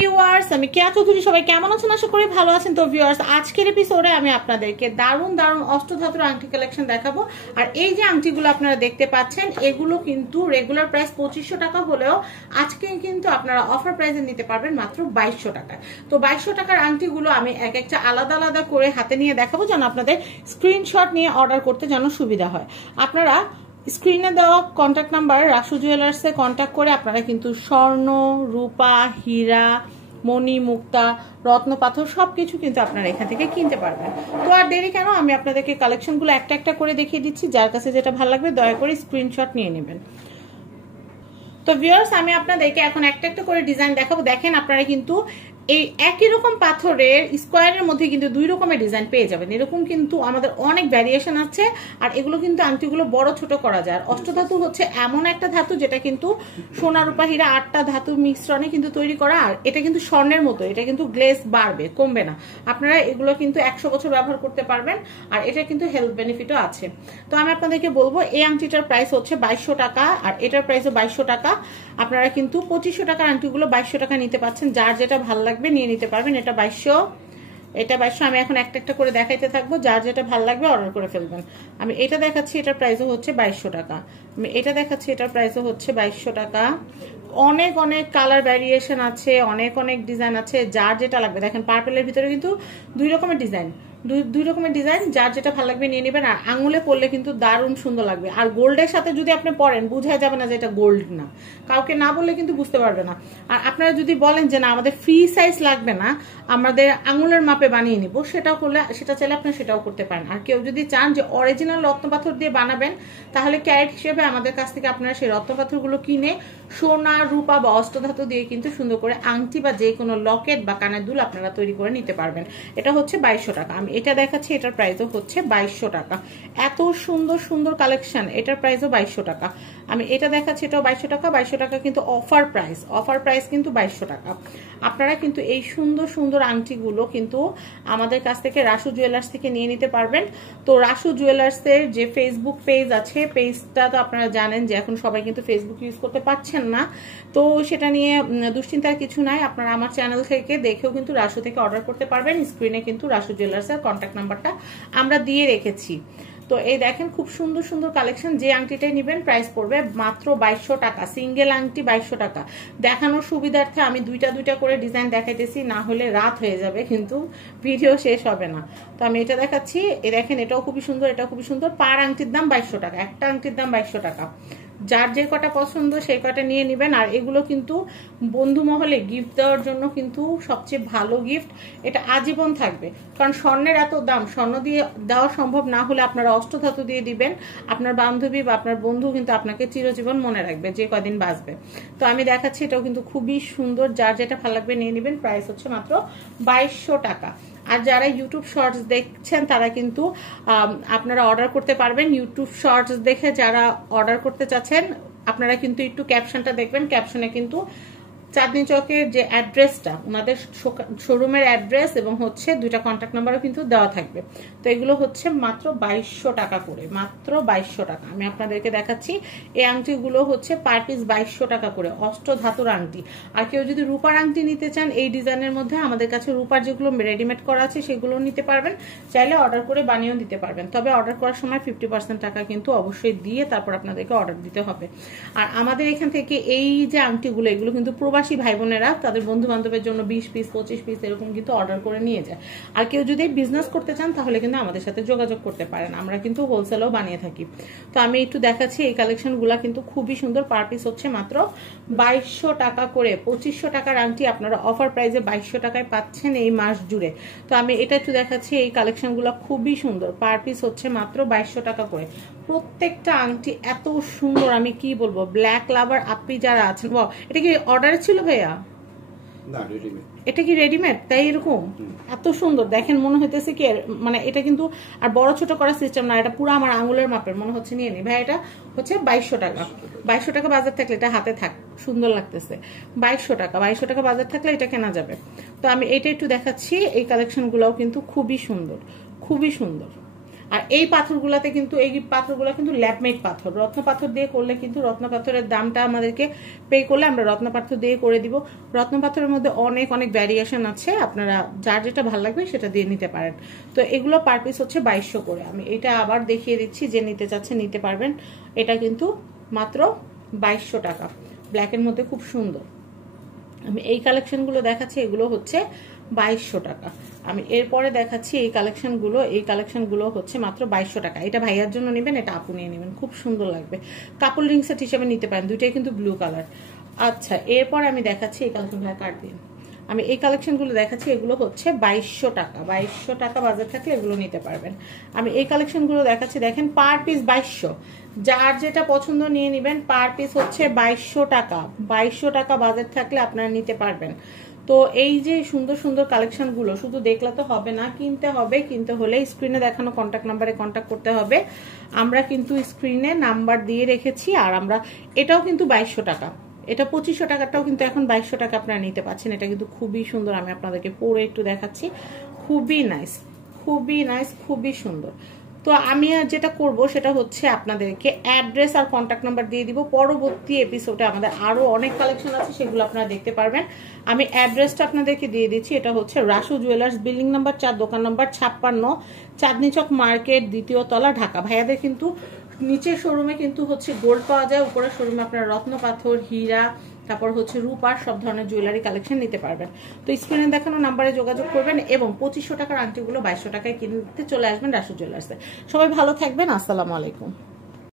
Viewers, আমি কেয়া চৌধুরী। সবাই কেমন আছেন? আশা করি ভালো আছেন। তো ভিউয়ার্স, আজকের এপিসোডে আমি আপনাদেরকে দারুণ দারুণ অষ্টধাতুর আংটি কালেকশন দেখাবো। আর এই যে আংটিগুলো আপনারা দেখতে পাচ্ছেন, এগুলো কিন্তু রেগুলার প্রাইস 2500 টাকা হলেও আজকে কিন্তু আপনারা অফার প্রাইসে নিতে পারবেন মাত্র 2200 টাকায়। তো 2200 টাকার আংটিগুলো আমি এক একটা আলাদা আলাদা করে হাতে নিয়ে দেখাবো, যেন আপনাদের স্ক্রিনশট নিয়ে অর্ডার করতে যেন সুবিধা হয়। আপনারা স্ক্রিনে দেওয়া কন্ট্যাক্ট নাম্বার রাসু জুয়েলার্সে কন্ট্যাক্ট করে আপনারা কিন্তু স্বর্ণ, রূপা, হীরা, মণি, মুক্তা, রত্ন, পাথর সবকিছু কিন্তু আপনারা এখান থেকে কিনতে পারবেন। তো আর দেরি কেন, আমি আপনাদেরকে কালেকশনগুলো একটা একটা করে দেখিয়ে দিচ্ছি। যার কাছে যেটা ভালো লাগবে দয়া করে স্ক্রিনশট নিয়ে নেবেন। তো ভিউয়ার্স, আমি আপনাদেরকে এখন একটা একটা করে ডিজাইন দেখাবো। দেখেন, আপনারা কিন্তু এই একই রকম পাথরের স্কোয়ারের মধ্যে কিন্তু দুই রকমের ডিজাইন পেয়ে যাবেন। এরকম কিন্তু আমাদের অনেক ভ্যারিয়েশন আছে। আর এগুলো কিন্তু আংটিগুলো বড় ছোট করা যায়। আর অষ্টধাতু হচ্ছে এমন একটা ধাতু যেটা কিন্তু সোনা, রূপা, হীরা 8টা ধাতু মিশ্রণে কিন্তু তৈরি করা। আর এটা কিন্তু স্বর্ণের মতো, এটা কিন্তু গ্লেজ বাড়বে, কমবে না। আপনারা এগুলো কিন্তু 100 বছর ব্যবহার করতে পারবেন। আর এটা কিন্তু হেলথ বেনিফিটও আছে। তো আমি আপনাদেরকে বলবো, এই আংটিটার প্রাইস হচ্ছে 2200 টাকা, আর এটার প্রাইসও 2200 টাকা। আপনারা কিন্তু 2500 টাকার আংটিগুলো 2200 টাকা নিতে পাচ্ছেন। যার যেটা ভালো লাগবে নিয়ে নিতে পারবেন। এটা 2200, এটা 2200। আমি এখন একটা একটা করে দেখাইতে থাকবো, যার যেটা ভালো লাগবে অর্ডার করে ফেলবেন। আমি এটা দেখাচ্ছি, এটার প্রাইসও হচ্ছে 2200 টাকা। আমি এটা দেখাচ্ছি, এটার প্রাইসও হচ্ছে 2200 টাকা। অনেক অনেক কালার ভ্যারিয়েশন আছে, অনেক অনেক ডিজাইন আছে। যার যেটা লাগবে, দেখেন পার্পেলের ভিতরে কিন্তু দুই রকমের ডিজাইন, দুই রকমের ডিজাইন। যার যেটা ভালো লাগবে নিয়ে নেবেন। আর আঙুলে পরলে কিন্তু দারুণ সুন্দর লাগবে। আর গোল্ডের সাথে যদি আপনি পরেন, বোঝা যাবে না যে এটা গোল্ড না। কাউকে না বললে কিন্তু বুঝতে পারবে না। আর আপনারা যদি বলেন যে না, আমাদের ফ্রি সাইজ লাগবে না, আমাদের আঙুলের মাপে বানিয়ে নিব, সেটাও করলে, সেটা চাইলে আপনি সেটাও করতে পারেন। আর কেউ যদি চান যে অরিজিনাল রত্নপাথর দিয়ে বানাবেন, তাহলে ক্যারেট হিসেবে আমাদের কাছ থেকে আপনারা সেই রত্নপাথরগুলো কিনে সোনা, রূপা বা অষ্টধাতু দিয়ে কিন্তু সুন্দর করে আংটি বা যে কোনো লকেট বা কানের দুল আপনারা তৈরি করে নিতে পারবেন। এটা হচ্ছে 2200 টাকা। আমি এটা দেখাচ্ছি, এটার প্রাইসও হচ্ছে 2200 টাকা। এত সুন্দর সুন্দর কালেকশন, এটার প্রাইসও 2200 টাকা। আমি এটা দেখাচ্ছি, এটাও 2200 টাকা। 2200 টাকা কিন্তু অফার প্রাইস, অফার প্রাইস কিন্তু 2200 টাকা। আপনারা কিন্তু এই সুন্দর সুন্দর আংটিগুলো কিন্তু আমাদের কাছ থেকে রাসু জুয়েলার্স থেকে নিয়ে নিতে পারবেন। তো রাসু জুয়েলার্সের যে ফেসবুক পেজ আছে, পেজটা তো আপনারা জানেন যে এখন সবাই কিন্তু ফেসবুক ইউজ করতে পারছেন না। তো সেটা নিয়ে দুশ্চিন্তার কিছু নাই। আপনারা আমার চ্যানেল থেকে দেখেও কিন্তু রাসু থেকে অর্ডার করতে পারবেন। স্ক্রিনে কিন্তু রাসু জুয়েলার্সের কন্ট্যাক্ট নাম্বারটা আমরা দিয়ে রেখেছি। তো এই দেখেন, খুব সুন্দর সুন্দর কালেকশন। যে আংটিটাই নেবেন প্রাইস পড়বে মাত্র 2200 টাকা। সিঙ্গেল আংটি 2200 টাকা। দেখানোর সুবিধার্থে আমি দুইটা দুইটা করে ডিজাইন দেখাইতেছি, না হলে রাত হয়ে যাবে, কিন্তু ভিডিও শেষ হবে না। তো আমি এটা দেখাচ্ছি, এই দেখেন, এটাও খুবই সুন্দর, এটাও খুবই সুন্দর। পার আংটির দাম 2200 টাকা, একটা আংটির দাম 2200 টাকা। যার যে কটা পছন্দ সেই কটা নিয়ে নেবেন। আর এগুলো কিন্তু বন্ধু মহলে গিফট দেওয়ার জন্য কিন্তু সবচেয়ে ভালো গিফট। এটা আজীবন থাকবে, কারণ স্বর্ণের এত দাম, স্বর্ণ দিয়ে দেওয়া সম্ভব না হলে আপনারা অষ্টধাতু দিয়ে দিবেন। আপনার বান্ধবী বা আপনার বন্ধু কিন্তু আপনাকে চিরজীবন মনে রাখবে, যে কদিন বাঁচবে। তো আমি দেখাচ্ছি, এটাও কিন্তু খুবই সুন্দর। যার যেটা ভালো লাগবে নিয়ে নেবেন। প্রাইস হচ্ছে মাত্র 2200 টাকা। আর যারা ইউটিউব শর্টস দেখছেন তারা কিন্তু আপনারা অর্ডার করতে পারবেন। ইউটিউব শর্টস দেখে যারা অর্ডার করতে চাচ্ছেন, আপনারা কিন্তু একটু ক্যাপশনটা দেখবেন। ক্যাপশনে কিন্তু চাঁদনি চকের যে অ্যাড্রেসটা, ওনাদের শোরুমের অ্যাড্রেস এবং হচ্ছে দুইটা কন্ট্যাক্ট নাম্বারও কিন্তু দেওয়া থাকবে। তো এগুলো হচ্ছে মাত্র 2200 টাকা করে, মাত্র 2200 টাকা। আমি আপনাদেরকে দেখাচ্ছি, এই আংটিগুলো হচ্ছে পার পিস 2200 টাকা করে, অষ্টধাতুর আংটি। আর কেউ যদি রূপার আংটি নিতে চান এই ডিজাইনের মধ্যে, আমাদের কাছে রূপার যেগুলো রেডিমেড করা আছে সেগুলো নিতে পারবেন। চাইলে অর্ডার করে বানিয়েও দিতে পারবেন। তবে অর্ডার করার সময় 50% টাকা কিন্তু অবশ্যই দিয়ে তারপর আপনাদেরকে অর্ডার দিতে হবে। আর আমাদের এখান থেকে এই যে আংটিগুলো, এগুলো কিন্তু প্রবাসী ভাই বোনেরা তাদের বন্ধু বান্ধবের জন্য 20 পিস 25 পিস এরকম কিন্তু অর্ডার করে নিয়ে যায়। আর কেউ যদি বিজনেস করতে চান তাহলে কিন্তু আমাদের সাথে যোগাযোগ করতে পারেন, আমরা কিন্তু হোলসেলও বানিয়ে থাকি। তো আমি একটু দেখাচ্ছি, এই কালেকশনগুলো কিন্তু খুবই সুন্দর। পার পিস হচ্ছে মাত্র 2200 টাকা করে। 2500 টাকার আংটি আপনারা অফার প্রাইসে 2200 টাকায় পাচ্ছেন এই মাস জুড়ে। তো আমি এটা একটু দেখাচ্ছি, এই কালেকশনগুলো খুবই সুন্দর। পার পিস হচ্ছে মাত্র 2200 টাকা করে। প্রত্যেকটা আংটি এত সুন্দর, আমি কি বলবো। ব্ল্যাক লাভার আপনি যারা আছেন, এটা কি অর্ডারে ছিল ভাইয়া? এটা কি রেডিমেড? তাই এরকম এত সুন্দর দেখেন, মনে হইতেছে কি মানে এটা কিন্তু আর বড় ছোট করার সিস্টেম না, এটা পুরো আমার আঙুলের মাপের মনে হচ্ছে। নিয়ে নি ভাই, এটা হচ্ছে 2200 টাকা। 2200 টাকা বাজার থাকলে, এটা হাতে থাক, সুন্দর লাগতেছে। 2200 টাকা, 2200 টাকা বাজার থাকলে এটা কেনা যাবে। তো আমি এটা একটু দেখাচ্ছি, এই কালেকশনগুলোও কিন্তু খুবই সুন্দর, খুবই সুন্দর। আর এই পাথরগুলোতে কিন্তু এই পাথরগুলো কিন্তু ল্যাবমেড পাথর, রত্ন পাথর দিয়ে করলে কিন্তু রত্ন পাথরের দামটা আমাদেরকে পে করলে আমরা রত্ন পাথর দিয়ে করে দিব। রত্ন পাথরের মধ্যে অনেক অনেক ভ্যারিয়েশন আছে, আপনারা যার যেটা ভালো লাগবে সেটা দিয়ে নিতে পারেন। তো এগুলো পার পিস হচ্ছে 2200 করে। আমি এটা আবার দেখিয়ে দিচ্ছি, যে নিতে চাচ্ছে নিতে পারবেন। এটা কিন্তু মাত্র 2200 টাকা, ব্ল্যাকের মধ্যে খুব সুন্দর। আমি এই কালেকশনগুলো দেখাচ্ছি, এগুলো হচ্ছে 2200 টাকা। আমি এরপরে দেখাচ্ছি এই কালেকশনগুলো হচ্ছে মাত্র 2200 টাকা। এটা ভাইয়ার জন্য নেবেন, এটা আপু নিয়ে নেবেন, খুব সুন্দর লাগবে। কাপল রিং সেট হিসেবে নিতে পারেন, দুইটাই কিন্তু ব্লু কালার। আচ্ছা, এরপর আমি দেখাচ্ছি এই কালেকশনগুলো কাট দিন। আমি এই কালেকশনগুলো দেখাচ্ছি, এগুলো হচ্ছে 2200 টাকা। 2200 টাকা বাজার থাকলে এগুলো নিতে পারবেন। আমি এই কালেকশনগুলো দেখাচ্ছি, দেখেন পার পিস 2200, যার যেটা পছন্দ নিয়ে নেবেন। পার পিস হচ্ছে 2200 টাকা। 2200 টাকা বাজার থাকলে আপনারা নিতে পারবেন। তো এই যে সুন্দর সুন্দর কালেকশনগুলো শুধু দেখলে তো হবে না, কিনতে হবে। কিনতে হলে স্ক্রিনে দেখানো কন্ট্যাক্ট নাম্বারে কন্ট্যাক্ট করতে হবে। আমরা কিন্তু স্ক্রিনে নাম্বার দিয়ে রেখেছি। আর আমরা এটাও কিন্তু 2200 টাকা, এটা 2500 টাকাটাও কিন্তু এখন 2200 টাকা আপনারা নিতে পারছেন। এটা কিন্তু খুবই সুন্দর, আমি আপনাদেরকে পরে একটু দেখাচ্ছি। খুবই নাইস, খুবই নাইস, খুবই সুন্দর। তো আমি যেটা করব সেটা হচ্ছে আপনাদেরকে অ্যাড্রেস আর কন্ট্যাক্ট নাম্বার দিয়ে দিব। পরবর্তী এপিসোডে আমাদের আরো অনেক কালেকশন আছে, সেগুলো আপনারা দেখতে পারবেন। আমি অ্যাড্রেসটা আপনাদেরকে দিয়ে দিচ্ছি। এটা হচ্ছে রাসু জুয়েলার্স, বিল্ডিং নাম্বার 4, দোকান নাম্বার 56, চাঁদনি চক মার্কেট, 2য় তলা, ঢাকা। ভাইয়াদের কিন্তু নিচের শোরুমে কিন্তু হচ্ছে গোল্ড পাওয়া যায়, উপরের শোরুমে আপনারা রত্ন পাথর, হীরা, তারপর হচ্ছে রূপার সব ধরনের জুয়েলারি কালেকশন নিতে পারবেন। তো স্ক্রিনে দেখানো নাম্বারে যোগাযোগ করবেন এবং 2500 টাকার আংটিগুলো 2200 টাকায় কিনতে চলে আসবেন রাসু জুয়েলার্সে। সবাই ভালো থাকবেন, আসসালামু আলাইকুম।